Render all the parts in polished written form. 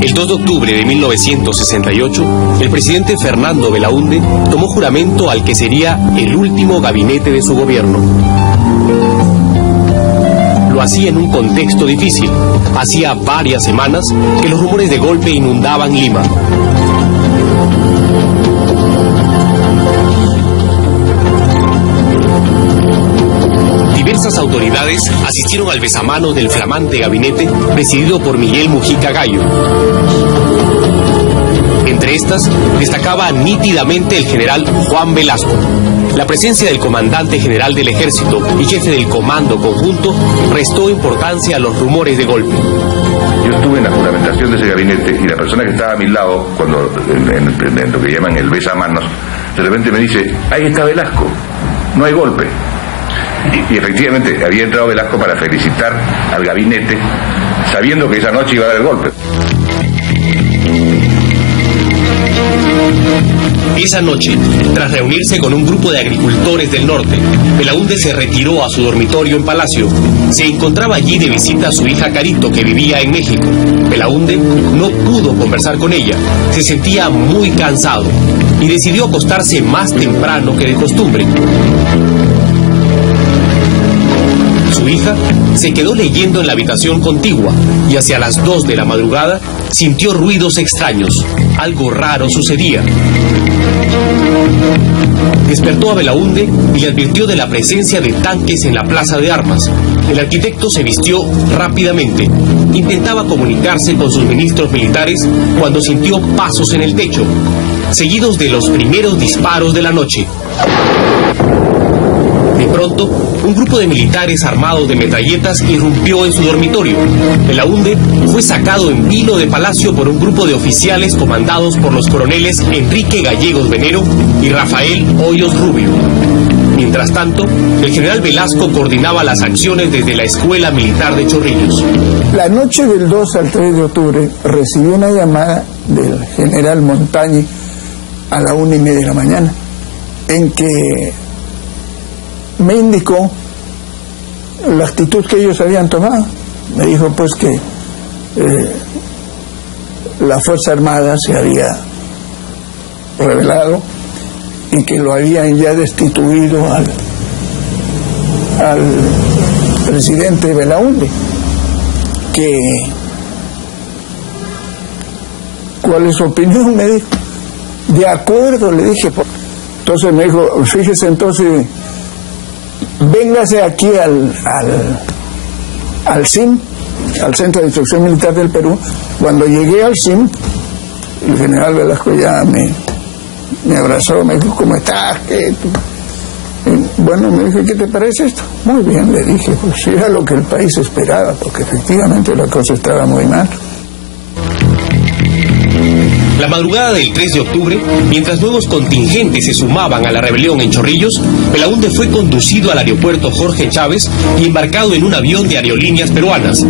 El 2 de octubre de 1968, el presidente Fernando Belaúnde tomó juramento al que sería el último gabinete de su gobierno. Lo hacía en un contexto difícil. Hacía varias semanas que los rumores de golpe inundaban Lima. Diversas autoridades asistieron al besamanos del flamante gabinete presidido por Miguel Mujica Gallo. Entre estas, destacaba nítidamente el general Juan Velasco. La presencia del comandante general del ejército y jefe del comando conjunto restó importancia a los rumores de golpe. Yo estuve en la juramentación de ese gabinete y la persona que estaba a mi lado, cuando en lo que llaman el besamanos, de repente me dice: ahí está Velasco, no hay golpe. Y efectivamente había entrado Velasco para felicitar al gabinete, sabiendo que esa noche iba a haber golpe. Esa noche, tras reunirse con un grupo de agricultores del norte, Belaúnde se retiró a su dormitorio en Palacio. Se encontraba allí de visita a su hija Carito, que vivía en México. Belaúnde no pudo conversar con ella, se sentía muy cansado y decidió acostarse más temprano que de costumbre. Su hija se quedó leyendo en la habitación contigua y hacia las 2 de la madrugada sintió ruidos extraños. Algo raro sucedía. Despertó a Belaúnde y le advirtió de la presencia de tanques en la plaza de armas. El arquitecto se vistió rápidamente. Intentaba comunicarse con sus ministros militares cuando sintió pasos en el techo, seguidos de los primeros disparos de la noche. De pronto, un grupo de militares armados de metralletas irrumpió en su dormitorio. Belaúnde fue sacado en vilo de Palacio por un grupo de oficiales comandados por los coroneles Enrique Gallegos Venero y Rafael Hoyos Rubio. Mientras tanto, el general Velasco coordinaba las acciones desde la Escuela Militar de Chorrillos. La noche del 2 al 3 de octubre recibí una llamada del general Montañi a la 1:30 de la mañana, en que me indicó la actitud que ellos habían tomado. Me dijo pues que la Fuerza Armada se había rebelado y que lo habían ya destituido al presidente Belaúnde. ¿Cuál es su opinión? Me dijo. De acuerdo, le dije. Entonces me dijo, fíjese, entonces véngase aquí al CIM, al Centro de Instrucción Militar del Perú. Cuando llegué al CIM, el general Velasco ya me abrazó, me dijo, ¿cómo estás? Bueno, me dijo, ¿qué te parece esto? Muy bien, le dije, pues era lo que el país esperaba, porque efectivamente la cosa estaba muy mal. La madrugada del 3 de octubre, mientras nuevos contingentes se sumaban a la rebelión en Chorrillos, Belaúnde fue conducido al aeropuerto Jorge Chávez y embarcado en un avión de aerolíneas peruanas.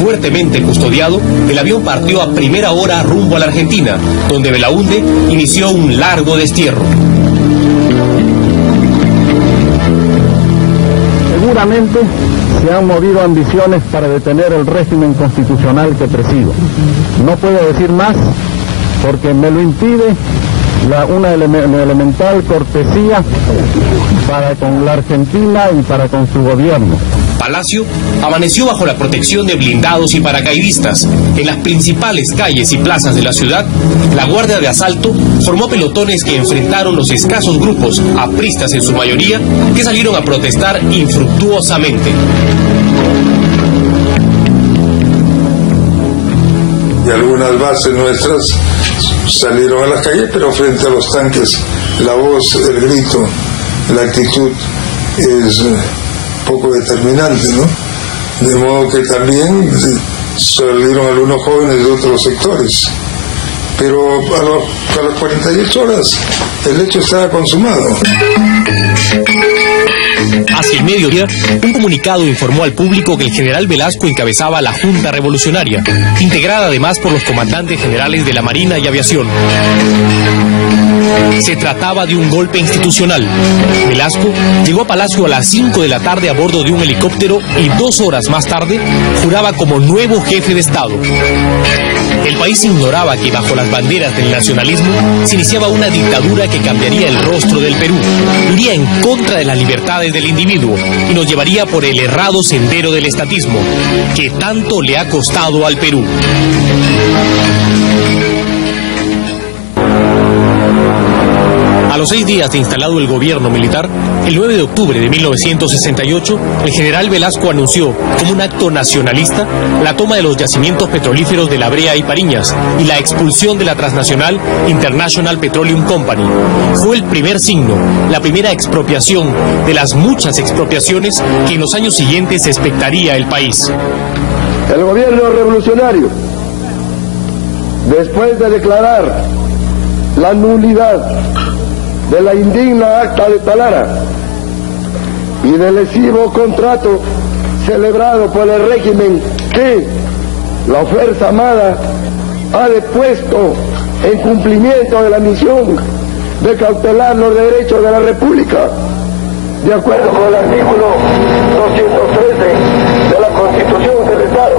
Fuertemente custodiado, el avión partió a primera hora rumbo a la Argentina, donde Belaúnde inició un largo destierro. Seguramente se han movido ambiciones para detener el régimen constitucional que presido. No puedo decir más, porque me lo impide una elemental cortesía para con la Argentina y para con su gobierno. Palacio amaneció bajo la protección de blindados y paracaidistas. En las principales calles y plazas de la ciudad, la Guardia de Asalto formó pelotones que enfrentaron los escasos grupos, apristas en su mayoría, que salieron a protestar infructuosamente. Y algunas bases nuestras salieron a las calles, pero frente a los tanques la voz, el grito, la actitud es poco determinante, ¿no? De modo que también salieron algunos jóvenes de otros sectores, pero a las 48 horas el hecho estaba consumado. Hacia el mediodía, un comunicado informó al público que el general Velasco encabezaba la Junta Revolucionaria, integrada además por los comandantes generales de la Marina y Aviación. Se trataba de un golpe institucional. Velasco llegó a Palacio a las 5 de la tarde a bordo de un helicóptero y 2 horas más tarde juraba como nuevo jefe de Estado. El país ignoraba que bajo las banderas del nacionalismo se iniciaba una dictadura que cambiaría el rostro del Perú, iría en contra de las libertades del individuo y nos llevaría por el errado sendero del estatismo, que tanto le ha costado al Perú. A los 6 días de instalado el gobierno militar, el 9 de octubre de 1968, el general Velasco anunció, como un acto nacionalista, la toma de los yacimientos petrolíferos de La Brea y Pariñas y la expulsión de la transnacional International Petroleum Company. Fue el primer signo, la primera expropiación de las muchas expropiaciones que en los años siguientes expectaría el país. El gobierno revolucionario, después de declarar la nulidad de la indigna Acta de Talara y del lesivo contrato celebrado por el régimen que la Fuerza Armada ha depuesto en cumplimiento de la misión de cautelar los derechos de la República, de acuerdo con el artículo 213 de la Constitución del Estado,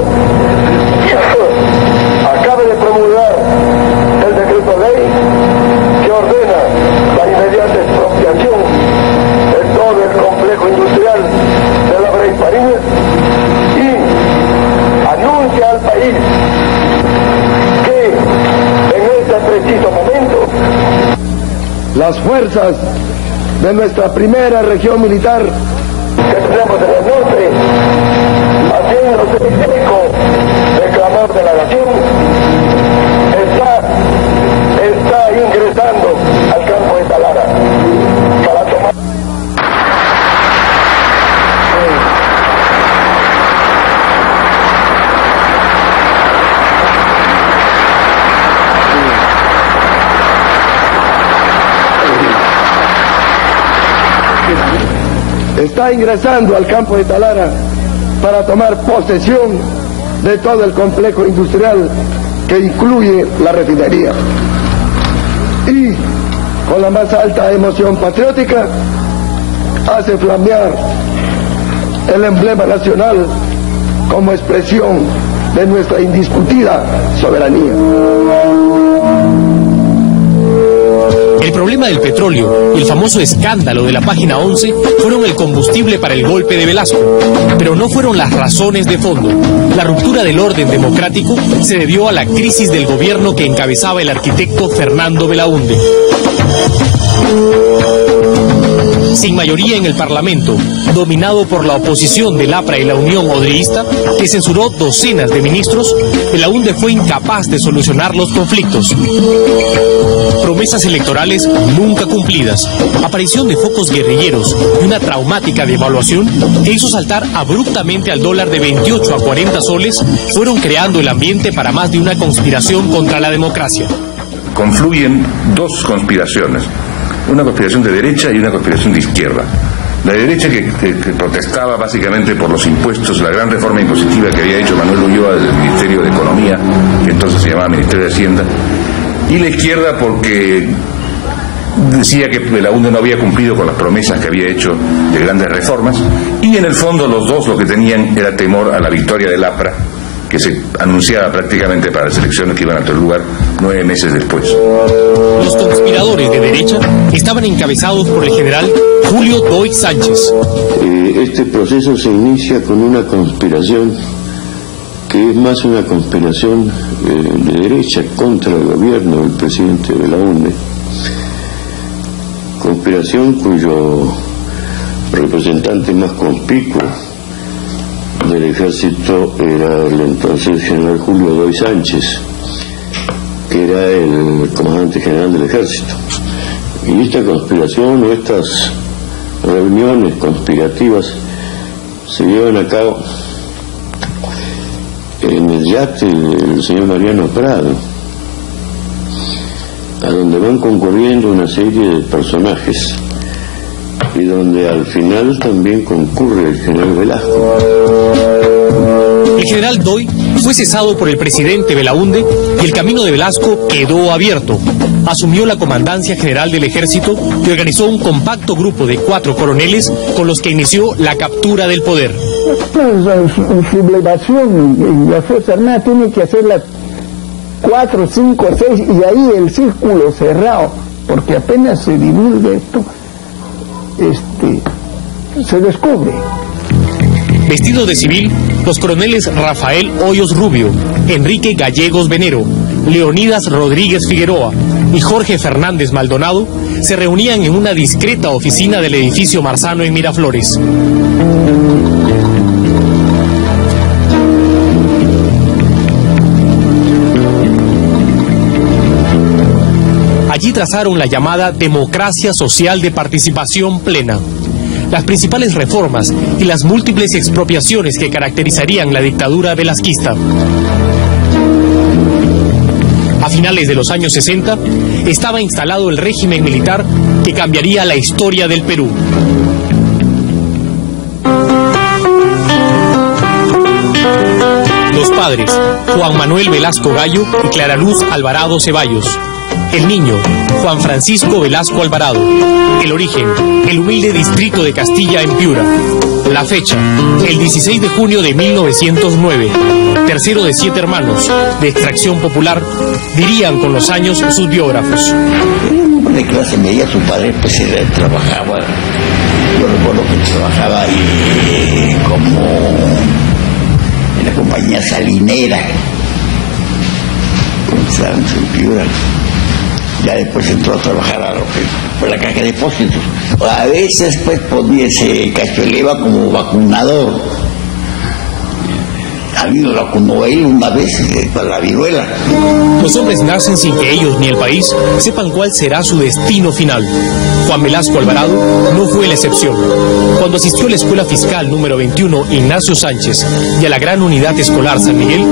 acabe de promulgar el decreto ley que ordena la inmediata expropiación de todo el complejo industrial de La Brea y Pariñas y anuncia al país que en este preciso momento las fuerzas de nuestra primera región militar que tenemos en el norte, haciéndose eco del clamor de la nación, está ingresando al campo de Talara para tomar. Está ingresando al campo de Talara para tomar posesión de todo el complejo industrial que incluye la refinería. Y con la más alta emoción patriótica hace flamear el emblema nacional como expresión de nuestra indiscutida soberanía. El problema del petróleo y el famoso escándalo de la página 11 fueron el combustible para el golpe de Velasco, pero no fueron las razones de fondo. La ruptura del orden democrático se debió a la crisis del gobierno que encabezaba el arquitecto Fernando Belaúnde. Sin mayoría en el Parlamento, dominado por la oposición del APRA y la Unión Odrioísta, que censuró docenas de ministros, Belaúnde fue incapaz de solucionar los conflictos. Promesas electorales nunca cumplidas, aparición de focos guerrilleros y una traumática devaluación que hizo saltar abruptamente al dólar de 28 a 40 soles fueron creando el ambiente para más de una conspiración contra la democracia. Confluyen dos conspiraciones, una conspiración de derecha y una conspiración de izquierda. La derecha que protestaba básicamente por los impuestos, la gran reforma impositiva que había hecho Manuel Ulloa desde el Ministerio de Economía, que entonces se llamaba Ministerio de Hacienda, y la izquierda porque decía que Belaúnde no había cumplido con las promesas que había hecho de grandes reformas, y en el fondo los dos lo que tenían era temor a la victoria del APRA, que se anunciaba prácticamente para las elecciones que iban a tener lugar 9 meses después. Los conspiradores de derecha estaban encabezados por el general Julio Doig Sánchez. Este proceso se inicia con una conspiración que es más una conspiración de derecha contra el gobierno del presidente Belaúnde, conspiración cuyo representante más conspicuo del ejército era el entonces general Julio Doig Sánchez, que era el comandante general del ejército. Y esta conspiración o estas reuniones conspirativas se llevan a cabo en el yate del señor Mariano Prado, a donde van concurriendo una serie de personajes y donde al final también concurre el general Velasco. El general Doig Fue cesado por el presidente Belaúnde y el camino de Velasco quedó abierto. Asumió la comandancia general del ejército y organizó un compacto grupo de 4 coroneles con los que inició la captura del poder. Su sublevación, la Fuerza Armada tiene que hacerla 4, 5, 6 y ahí el círculo cerrado, porque apenas se divulga esto, se descubre. Vestidos de civil, los coroneles Rafael Hoyos Rubio, Enrique Gallegos Venero, Leonidas Rodríguez Figueroa y Jorge Fernández Maldonado se reunían en una discreta oficina del edificio Marzano en Miraflores. Allí trazaron la llamada democracia social de participación plena. Las principales reformas y las múltiples expropiaciones que caracterizarían la dictadura velasquista. A finales de los años 60, estaba instalado el régimen militar que cambiaría la historia del Perú. Los padres, Juan Manuel Velasco Gallo y Clara Luz Alvarado Ceballos. El niño, Juan Francisco Velasco Alvarado. El origen, el humilde distrito de Castilla en Piura. La fecha, el 16 de junio de 1909. Tercero de 7 hermanos, de extracción popular, dirían con los años sus biógrafos. Era un hombre de clase media, su padre pues trabajaba, yo recuerdo que trabajaba como en la compañía salinera, en Piura. Ya después entró a trabajar por la caja de depósitos. A veces pues se cachueleba como vacunador. A mí lo vacunó él una vez para la viruela. Los hombres nacen sin que ellos ni el país sepan cuál será su destino final. Juan Velasco Alvarado no fue la excepción. Cuando asistió a la Escuela Fiscal número 21 Ignacio Sánchez y a la Gran Unidad Escolar San Miguel,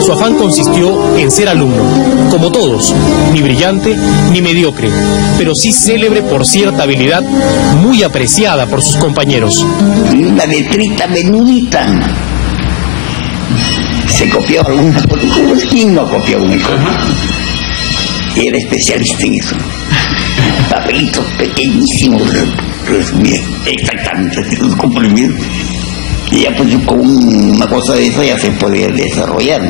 su afán consistió en ser alumno, como todos, ni brillante ni mediocre, pero sí célebre por cierta habilidad muy apreciada por sus compañeros. Y una letrita menudita. Se copiaba alguna cosa. ¿Quién no copiaba una cosa? Era especialista en eso. Papelitos pequeñísimos, resumidos, exactamente, comprimidos. Y ya pues con una cosa de esa ya se podía desarrollar.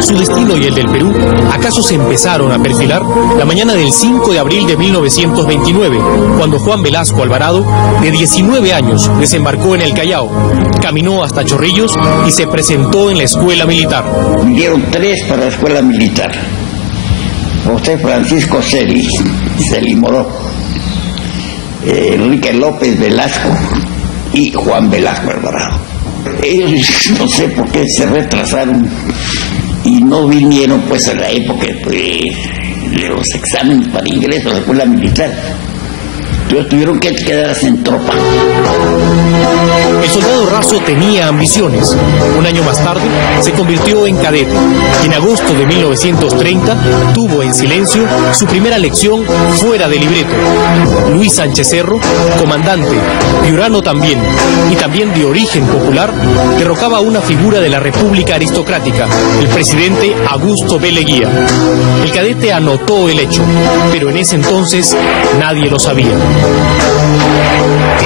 Su destino y el del Perú acaso se empezaron a perfilar la mañana del 5 de abril de 1929, cuando Juan Velasco Alvarado, de 19 años, desembarcó en el Callao, caminó hasta Chorrillos y se presentó en la escuela militar. Vinieron 3 para la escuela militar. José Francisco Celi Moró, Enrique López Velasco y Juan Velasco Alvarado. Ellos no sé por qué se retrasaron y no vinieron pues a la época de los exámenes para ingreso a la escuela militar. Entonces tuvieron que quedarse en tropa. El soldado raso tenía ambiciones. Un año más tarde se convirtió en cadete y en agosto de 1930 tuvo en silencio su primera lección fuera de libreto. Luis Sánchez Cerro, comandante, piurano también, y también de origen popular, derrocaba a una figura de la República aristocrática, el presidente Augusto B. Leguía. El cadete anotó el hecho, pero en ese entonces nadie lo sabía.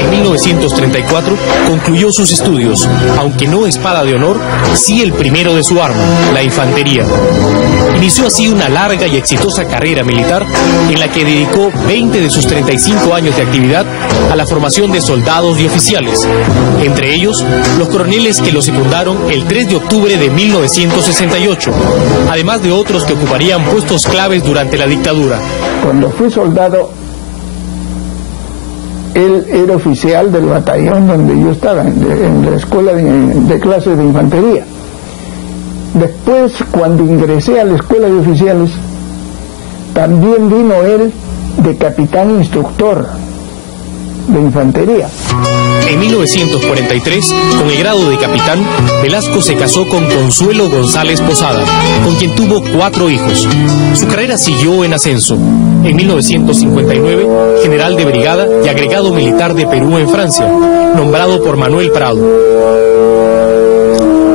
En 1934 concluyó sus estudios, aunque no espada de honor, sí el primero de su arma, la infantería. Inició así una larga y exitosa carrera militar en la que dedicó 20 de sus 35 años de actividad a la formación de soldados y oficiales, entre ellos los coroneles que lo secundaron el 3 de octubre de 1968, además de otros que ocuparían puestos claves durante la dictadura. Cuando fui soldado, él era oficial del batallón donde yo estaba, en la escuela de clases de infantería. Después, cuando ingresé a la escuela de oficiales, también vino él de capitán instructor de infantería. En 1943, con el grado de capitán, Velasco se casó con Consuelo González Posada, con quien tuvo 4 hijos. Su carrera siguió en ascenso. En 1959, general de brigada y agregado militar de Perú en Francia, nombrado por Manuel Prado.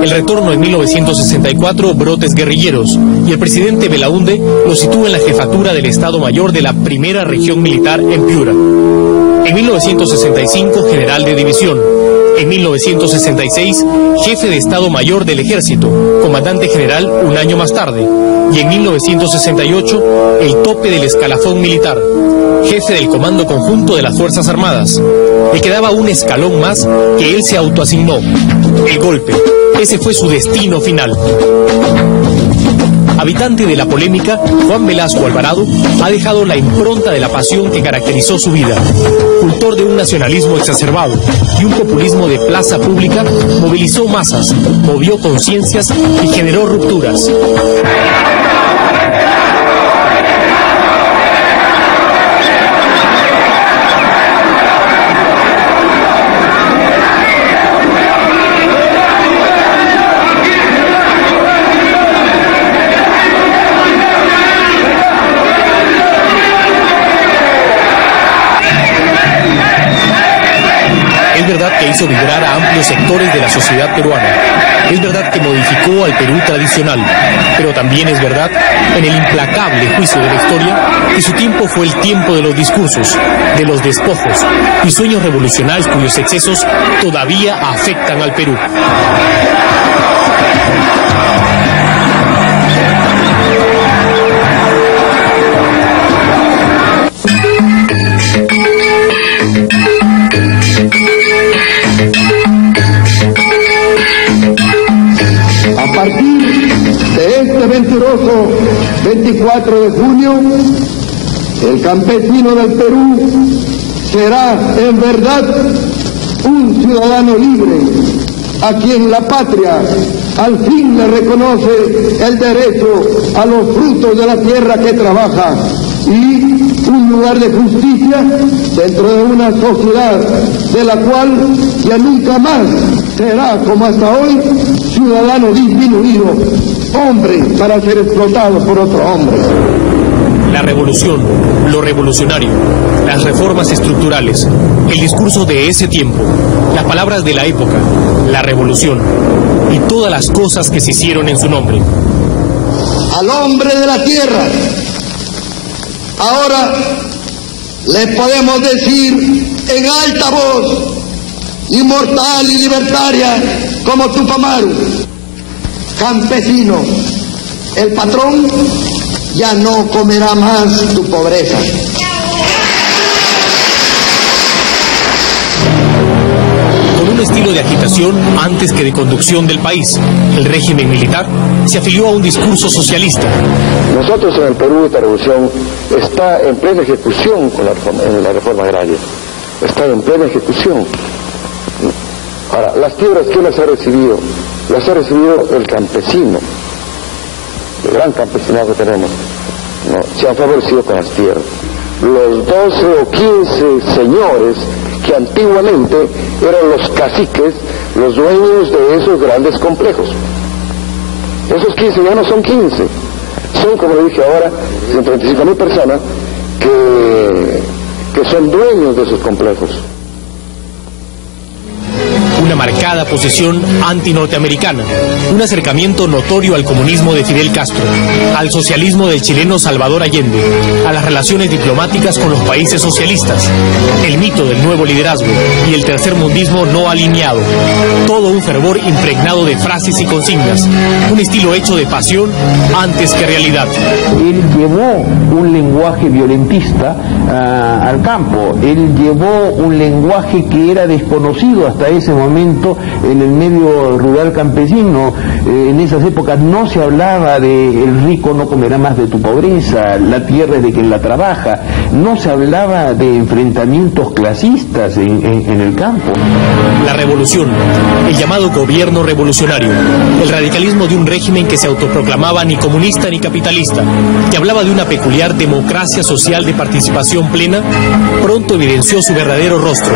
El retorno en 1964, brotes guerrilleros, y el presidente Belaúnde lo sitúa en la jefatura del Estado Mayor de la Primera Región Militar en Piura. En 1965, general de división. En 1966, jefe de Estado Mayor del Ejército, comandante general un año más tarde. Y en 1968, el tope del escalafón militar, jefe del Comando Conjunto de las Fuerzas Armadas. Le quedaba un escalón más que él se autoasignó, el golpe. Ese fue su destino final. Habitante de la polémica, Juan Velasco Alvarado ha dejado la impronta de la pasión que caracterizó su vida. Cultor de un nacionalismo exacerbado y un populismo de plaza pública, movilizó masas, movió conciencias y generó rupturas. Que hizo vibrar a amplios sectores de la sociedad peruana. Es verdad que modificó al Perú tradicional, pero también es verdad, en el implacable juicio de la historia, que su tiempo fue el tiempo de los discursos, de los despojos y sueños revolucionarios cuyos excesos todavía afectan al Perú. A partir de este venturoso 24 de junio, el campesino del Perú será en verdad un ciudadano libre, a quien la patria al fin le reconoce el derecho a los frutos de la tierra que trabaja y un lugar de justicia dentro de una sociedad de la cual ya nunca más será, como hasta hoy, ciudadano disminuido, hombre para ser explotado por otro hombre. La revolución, lo revolucionario, las reformas estructurales, el discurso de ese tiempo, las palabras de la época, la revolución y todas las cosas que se hicieron en su nombre. Al hombre de la tierra, ahora le podemos decir en alta voz, inmortal y libertaria como Tupamaru: campesino, el patrón ya no comerá más tu pobreza. Con un estilo de agitación antes que de conducción del país, el régimen militar se afilió a un discurso socialista. Nosotros en el Perú esta revolución está en plena ejecución con la reforma agraria. Está en plena ejecución. Ahora, las tierras, ¿quién las ha recibido? Las ha recibido el campesino, el gran campesinado que tenemos. No, se han favorecido con las tierras. Los 12 o 15 señores que antiguamente eran los caciques, los dueños de esos grandes complejos. Esos 15 ya no son 15, son, como le dije ahora, 135.000 personas que son dueños de esos complejos. Una marcada posición anti-norteamericana, un acercamiento notorio al comunismo de Fidel Castro, al socialismo del chileno Salvador Allende, a las relaciones diplomáticas con los países socialistas, el mito del nuevo liderazgo y el tercermundismo no alineado, todo un fervor impregnado de frases y consignas, un estilo hecho de pasión antes que realidad. Él llevó un lenguaje violentista al campo, él llevó un lenguaje que era desconocido hasta ese momento en el medio rural campesino. En esas épocas no se hablaba de el rico no comerá más de tu pobreza, la tierra es de quien la trabaja, no se hablaba de enfrentamientos clasistas en el campo. La revolución, el llamado gobierno revolucionario, el radicalismo de un régimen que se autoproclamaba ni comunista ni capitalista, que hablaba de una peculiar democracia social de participación plena, pronto evidenció su verdadero rostro.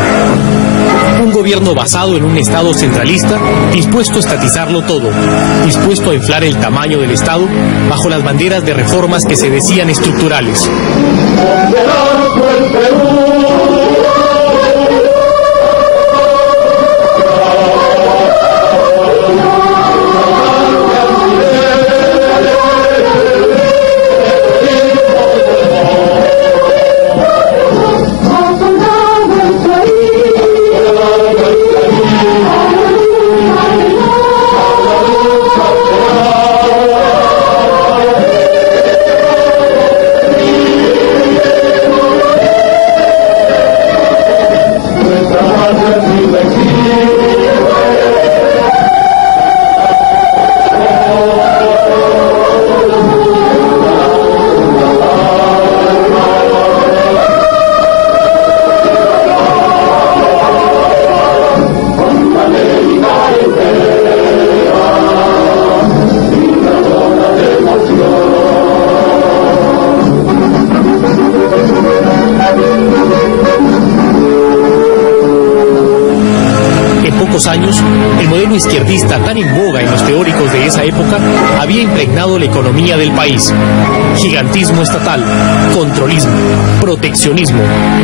Un gobierno basado en un Estado centralista, dispuesto a estatizarlo todo, dispuesto a inflar el tamaño del Estado bajo las banderas de reformas que se decían estructurales. esos años, el modelo izquierdista tan en boga en los teóricos de esa época había impregnado la economía del país. Gigantismo estatal, controlismo, proteccionismo,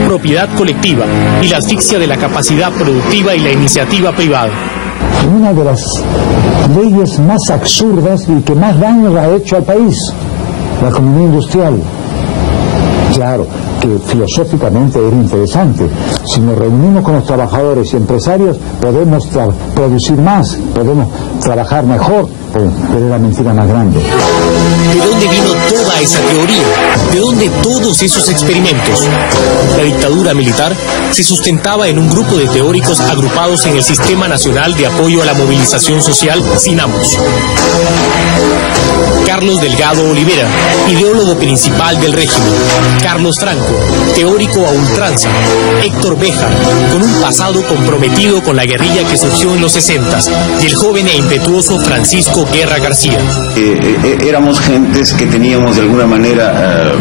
propiedad colectiva y la asfixia de la capacidad productiva y la iniciativa privada. Una de las leyes más absurdas y que más daño ha hecho al país, la economía industrial. Claro, que filosóficamente era interesante. Si nos reunimos con los trabajadores y empresarios, podemos producir más, podemos trabajar mejor, pero era mentira más grande. ¿De dónde vino toda esa teoría? ¿De dónde todos esos experimentos? La dictadura militar se sustentaba en un grupo de teóricos agrupados en el Sistema Nacional de Apoyo a la Movilización Social, SINAMOS. Carlos Delgado Olivera, ideólogo principal del régimen. Carlos Franco, teórico a ultranza. Héctor Béjar, con un pasado comprometido con la guerrilla que surgió en los 60s. Y el joven e impetuoso Francisco Guerra García. Éramos gentes que teníamos de alguna manera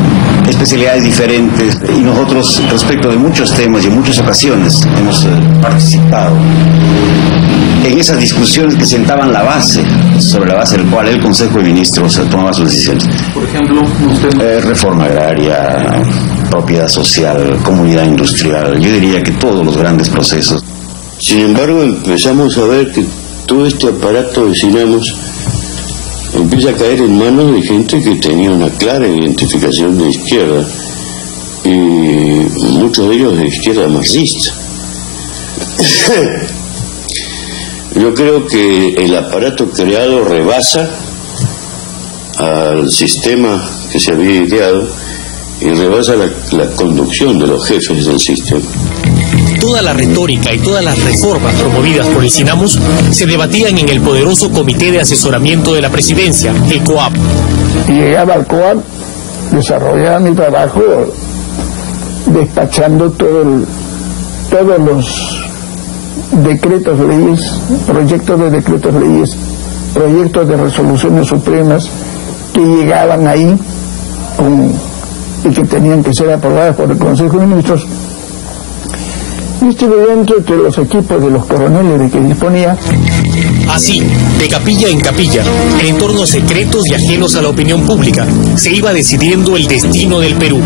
especialidades diferentes, y nosotros respecto de muchos temas y en muchas ocasiones hemos participado en esas discusiones que sentaban la base, sobre la base del cual el Consejo de Ministros tomaba sus decisiones. Por ejemplo, usted... reforma agraria, propiedad social, comunidad industrial, yo diría que todos los grandes procesos. Sin embargo, empezamos a ver que todo este aparato de SINAMOS empieza a caer en manos de gente que tenía una clara identificación de izquierda, y muchos de ellos de izquierda marxista. Yo creo que el aparato creado rebasa al sistema que se había ideado y rebasa la conducción de los jefes del sistema. Toda la retórica y todas las reformas promovidas por el SINAMOS se debatían en el poderoso Comité de Asesoramiento de la Presidencia, el COAP. Y llegaba al COAP, desarrollaba mi trabajo despachando todos los decretos leyes, proyectos de decretos leyes, proyectos de resoluciones supremas que llegaban ahí y que tenían que ser aprobadas por el Consejo de Ministros. Y estuve dentro de los equipos de los coroneles de que disponía. Así, de capilla en capilla, en entornos secretos y ajenos a la opinión pública, se iba decidiendo el destino del Perú.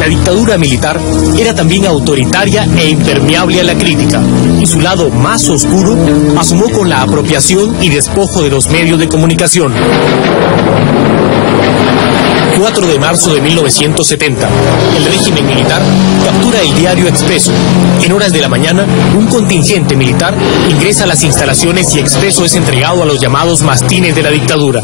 La dictadura militar era también autoritaria e impermeable a la crítica, y su lado más oscuro asomó con la apropiación y despojo de los medios de comunicación. 4 de marzo de 1970, el régimen militar captura el diario Expreso. En horas de la mañana, un contingente militar ingresa a las instalaciones y Expreso es entregado a los llamados mastines de la dictadura.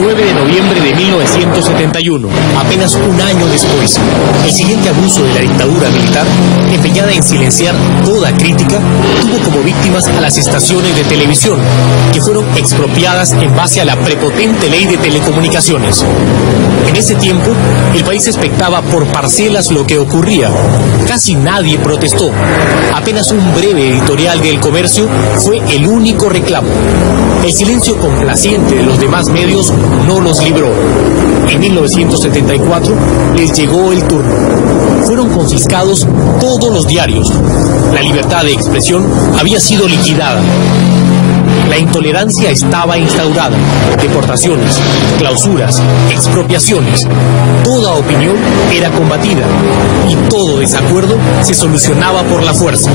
9 de noviembre de 1971, apenas un año después, el siguiente abuso de la dictadura militar, empeñada en silenciar toda crítica, tuvo como víctimas a las estaciones de televisión, que fueron expropiadas en base a la prepotente ley de telecomunicaciones. En ese tiempo, el país expectaba por parcelas lo que ocurría. Casi nadie protestó. Apenas un breve editorial de El Comercio fue el único reclamo. El silencio complaciente de los demás medios no los libró. En 1974 les llegó el turno. Fueron confiscados todos los diarios. La libertad de expresión había sido liquidada. La intolerancia estaba instaurada. Deportaciones, clausuras, expropiaciones. Toda opinión era combatida y todo desacuerdo se solucionaba por la fuerza.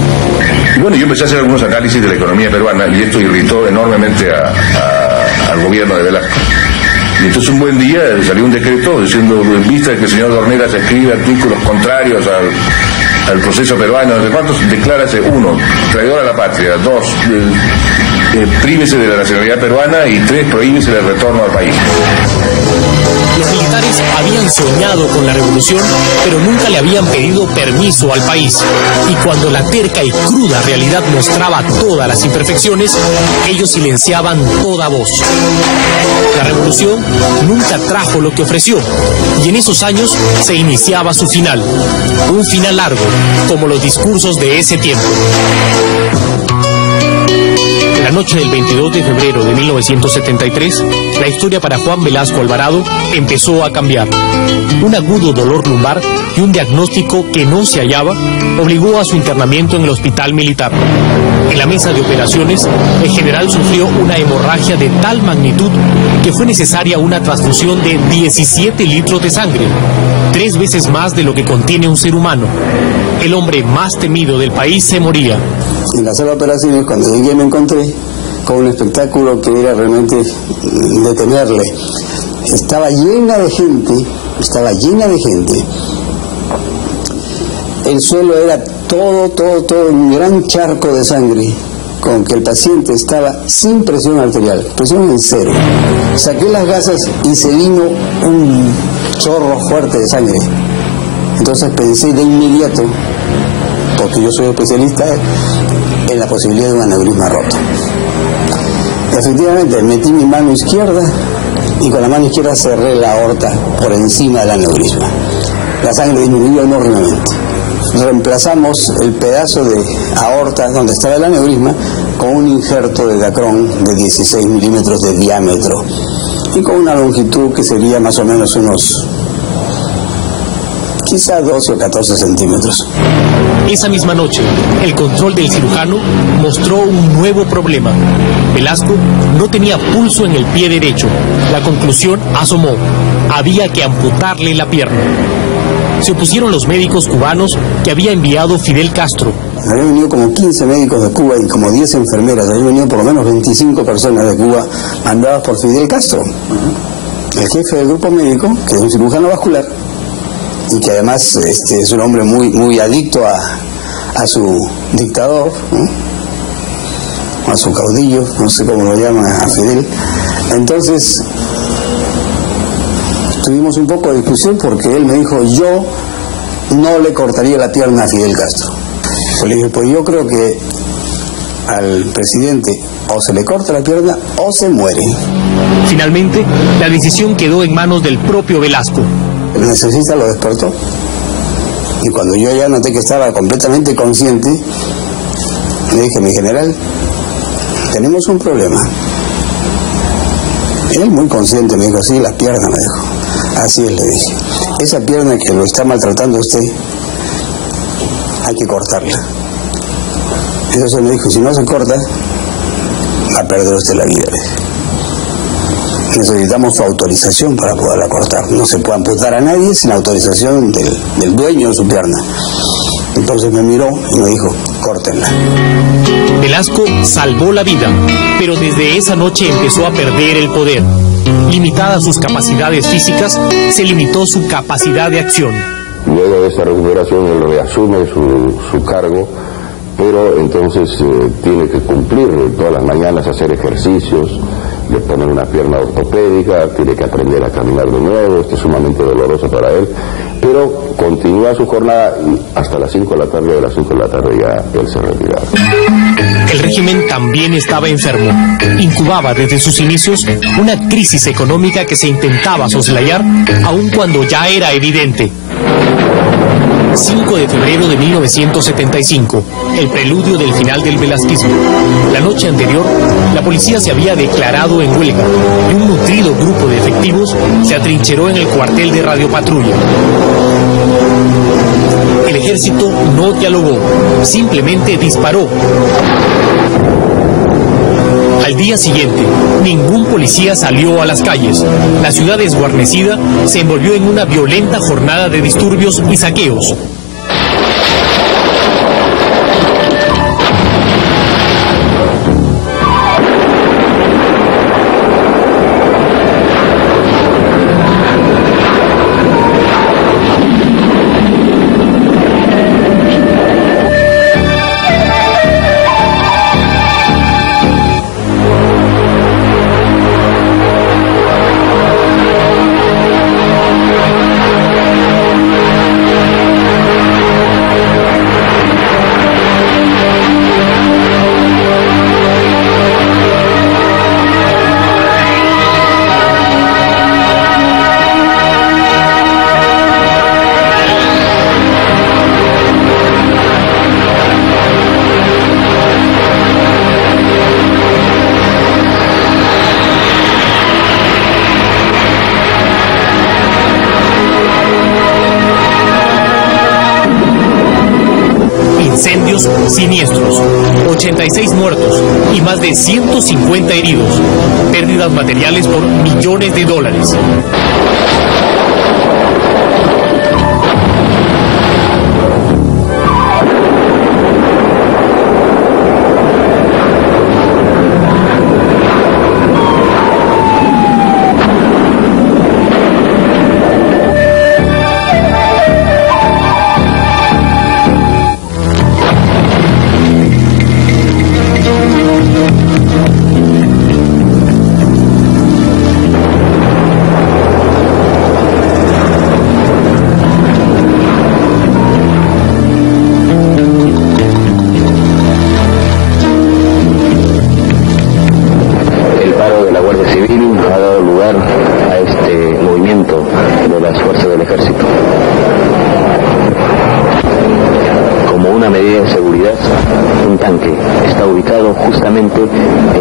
Y bueno, yo empecé a hacer algunos análisis de la economía peruana y esto irritó enormemente al gobierno de Velasco. Y entonces un buen día salió un decreto diciendo, en vista de que el señor Dornelas escribe artículos contrarios al proceso peruano, ¿de cuántos? Declárase: 1, traidor a la patria; 2, prívese de la nacionalidad peruana; y 3, prohíbese el retorno al país. Los militares habían soñado con la revolución, pero nunca le habían pedido permiso al país. Y cuando la terca y cruda realidad mostraba todas las imperfecciones, ellos silenciaban toda voz. La revolución nunca trajo lo que ofreció, y en esos años se iniciaba su final. Un final largo, como los discursos de ese tiempo. La La noche del 22 de febrero de 1973, la historia para Juan Velasco Alvarado empezó a cambiar. Un agudo dolor lumbar y un diagnóstico que no se hallaba obligó a su internamiento en el hospital militar. En la mesa de operaciones, el general sufrió una hemorragia de tal magnitud que fue necesaria una transfusión de 17 litros de sangre, 3 veces más de lo que contiene un ser humano. El hombre más temido del país se moría. En la sala de operaciones, cuando llegué, me encontré con un espectáculo que era realmente de temerle. Estaba llena de gente. El suelo era todo un gran charco de sangre, con que el paciente estaba sin presión arterial, presión en 0. Saqué las gasas y se vino un chorro fuerte de sangre. Entonces pensé de inmediato, porque yo soy especialista, en la posibilidad de un aneurisma roto. Efectivamente, metí mi mano izquierda y con la mano izquierda cerré la aorta por encima del aneurisma. La sangre disminuyó enormemente. Reemplazamos el pedazo de aorta donde estaba el aneurisma con un injerto de Dacron de 16 milímetros de diámetro y con una longitud que sería más o menos unos quizá 12 o 14 centímetros. Esa misma noche, el control del cirujano mostró un nuevo problema. Velasco no tenía pulso en el pie derecho. La conclusión asomó: había que amputarle la pierna. Se opusieron los médicos cubanos que había enviado Fidel Castro. Habían venido como 15 médicos de Cuba y como 10 enfermeras. Habían venido por lo menos 25 personas de Cuba mandadas por Fidel Castro. El jefe del grupo médico, que es un cirujano vascular, y que además es un hombre muy adicto a su dictador, ¿no? A su caudillo, no sé cómo lo llaman a Fidel. Entonces tuvimos un poco de discusión porque él me dijo: yo no le cortaría la pierna a Fidel Castro. Pues le dije: pues yo creo que al presidente o se le corta la pierna o se muere. Finalmente, la decisión quedó en manos del propio Velasco. El anestesista lo despertó y cuando yo ya noté que estaba completamente consciente, le dije: mi general, tenemos un problema. Él muy consciente me dijo: sí, la pierna, me dijo. Así es, le dije. Esa pierna que lo está maltratando a usted, hay que cortarla. Entonces me dijo: si no se corta, va a perder usted la vida. Necesitamos su autorización para poderla cortar. No se puede amputar a nadie sin autorización del dueño de su pierna. Entonces me miró y me dijo: córtenla. Velasco salvó la vida, pero desde esa noche empezó a perder el poder. Limitadas sus capacidades físicas, se limitó su capacidad de acción. Luego de esa recuperación él reasume su cargo, pero entonces tiene que cumplir todas las mañanas, hacer ejercicios, le ponen una pierna ortopédica, tiene que aprender a caminar de nuevo. Esto es sumamente doloroso para él, pero continúa su jornada hasta las 5 de la tarde. De las 5 de la tarde ya él se retiraba. El régimen también estaba enfermo. Incubaba desde sus inicios una crisis económica que se intentaba soslayar, aun cuando ya era evidente. 5 de febrero de 1975, el preludio del final del velasquismo. La noche anterior, la policía se había declarado en huelga y un nutrido grupo de efectivos se atrincheró en el cuartel de radiopatrulla. El ejército no dialogó, simplemente disparó. Al día siguiente, ningún policía salió a las calles. La ciudad desguarnecida se envolvió en una violenta jornada de disturbios y saqueos. incendios siniestros, 86 muertos y más de 150 heridos, pérdidas materiales por millones de dólares.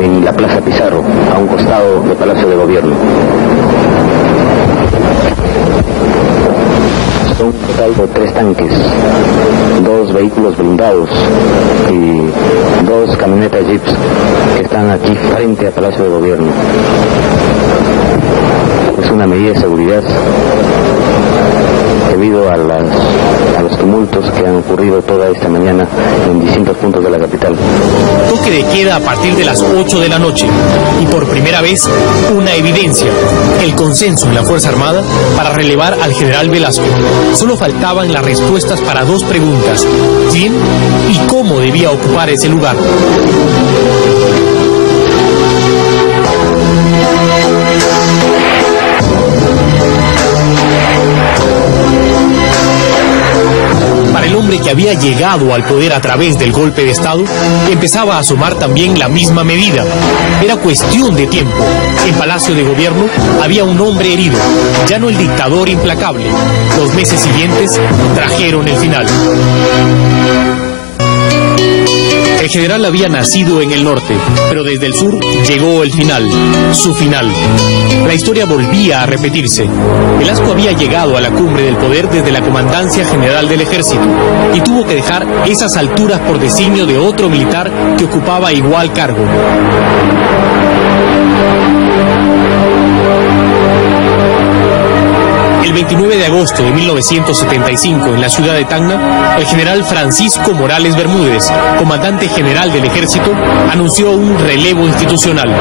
En la Plaza Pizarro, a un costado del Palacio de Gobierno. Son un total de 3 tanques, 2 vehículos blindados y 2 camionetas jeeps que están aquí frente al Palacio de Gobierno. Es una medida de seguridad debido a los tumultos que han ocurrido toda esta mañana en distintos puntos de la capital. Toque de queda a partir de las 8 de la noche y por primera vez una evidencia, el consenso en la Fuerza Armada para relevar al general Velasco. Solo faltaban las respuestas para 2 preguntas: ¿quién y cómo debía ocupar ese lugar? Que había llegado al poder a través del golpe de Estado, empezaba a asomar también la misma medida. Era cuestión de tiempo. En Palacio de Gobierno había un hombre herido, ya no el dictador implacable. Los meses siguientes trajeron el final. El general había nacido en el norte, pero desde el sur llegó el final, su final. La historia volvía a repetirse. Velasco había llegado a la cumbre del poder desde la Comandancia General del Ejército y tuvo que dejar esas alturas por designio de otro militar que ocupaba igual cargo. El 29 de agosto de 1975, en la ciudad de Tacna, el general Francisco Morales Bermúdez, comandante general del Ejército, anunció un relevo institucional.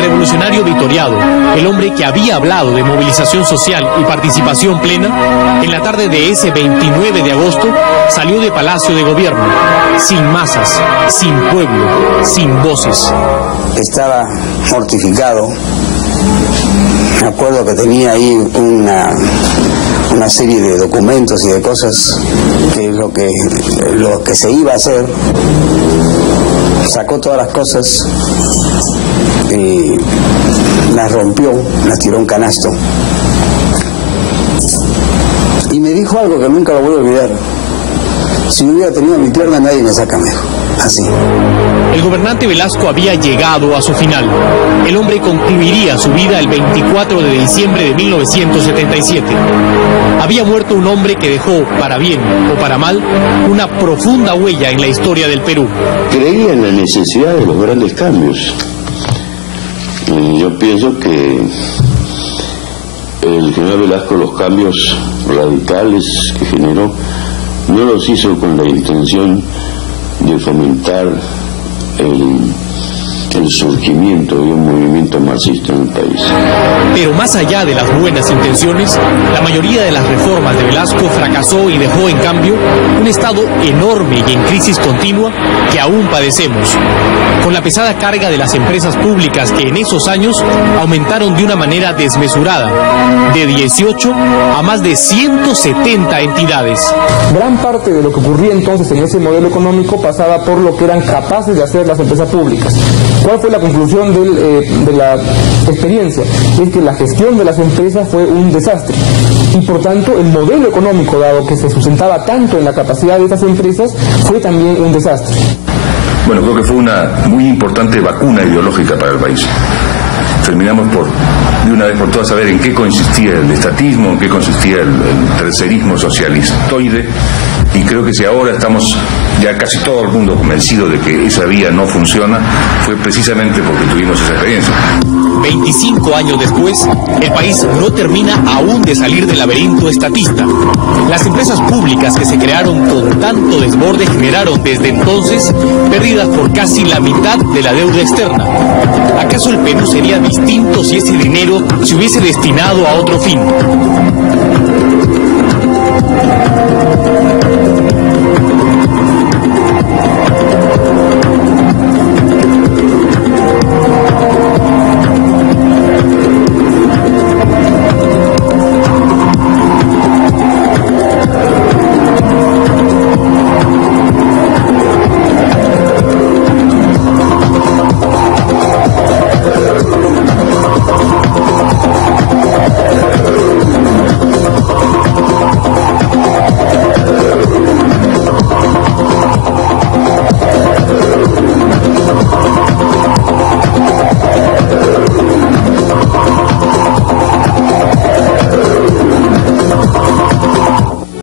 Revolucionario vitoriado, el hombre que había hablado de movilización social y participación plena, en la tarde de ese 29 de agosto salió de Palacio de Gobierno, sin masas, sin pueblo, sin voces. Estaba mortificado. Me acuerdo que tenía ahí una serie de documentos y de cosas que lo que se iba a hacer. Sacó todas las cosas y las rompió, las tiró a un canasto. Y me dijo algo que nunca lo voy a olvidar: si no hubiera tenido mi pierna, nadie me saca mejor. Así. El gobernante Velasco había llegado a su final. El hombre concluiría su vida el 24 de diciembre de 1977. Había muerto un hombre que dejó, para bien o para mal, una profunda huella en la historia del Perú. Creía en la necesidad de los grandes cambios. Yo pienso que el general Velasco, los cambios radicales que generó, no los hizo con la intención de fomentar el surgimiento de un movimiento marxista en el país. Pero más allá de las buenas intenciones, la mayoría de las reformas de Velasco fracasó y dejó en cambio un Estado enorme y en crisis continua que aún padecemos, con la pesada carga de las empresas públicas que en esos años aumentaron de una manera desmesurada, de 18 a más de 170 entidades. Gran parte de lo que ocurría entonces en ese modelo económico pasaba por lo que eran capaces de hacer las empresas públicas. ¿Cuál fue la conclusión de la experiencia? Es que la gestión de las empresas fue un desastre y por tanto el modelo económico, dado que se sustentaba tanto en la capacidad de esas empresas, fue también un desastre. Bueno, creo que fue una muy importante vacuna ideológica para el país. Terminamos de una vez por todas, saber en qué consistía el estatismo, en qué consistía el tercerismo socialistoide, y creo que si ahora estamos ya casi todo el mundo convencido de que esa vía no funciona, fue precisamente porque tuvimos esa experiencia. 25 años después, el país no termina aún de salir del laberinto estatista. Las empresas públicas que se crearon con tanto desborde generaron desde entonces pérdidas por casi la mitad de la deuda externa. ¿Acaso el Perú sería distinto si ese dinero se hubiese destinado a otro fin?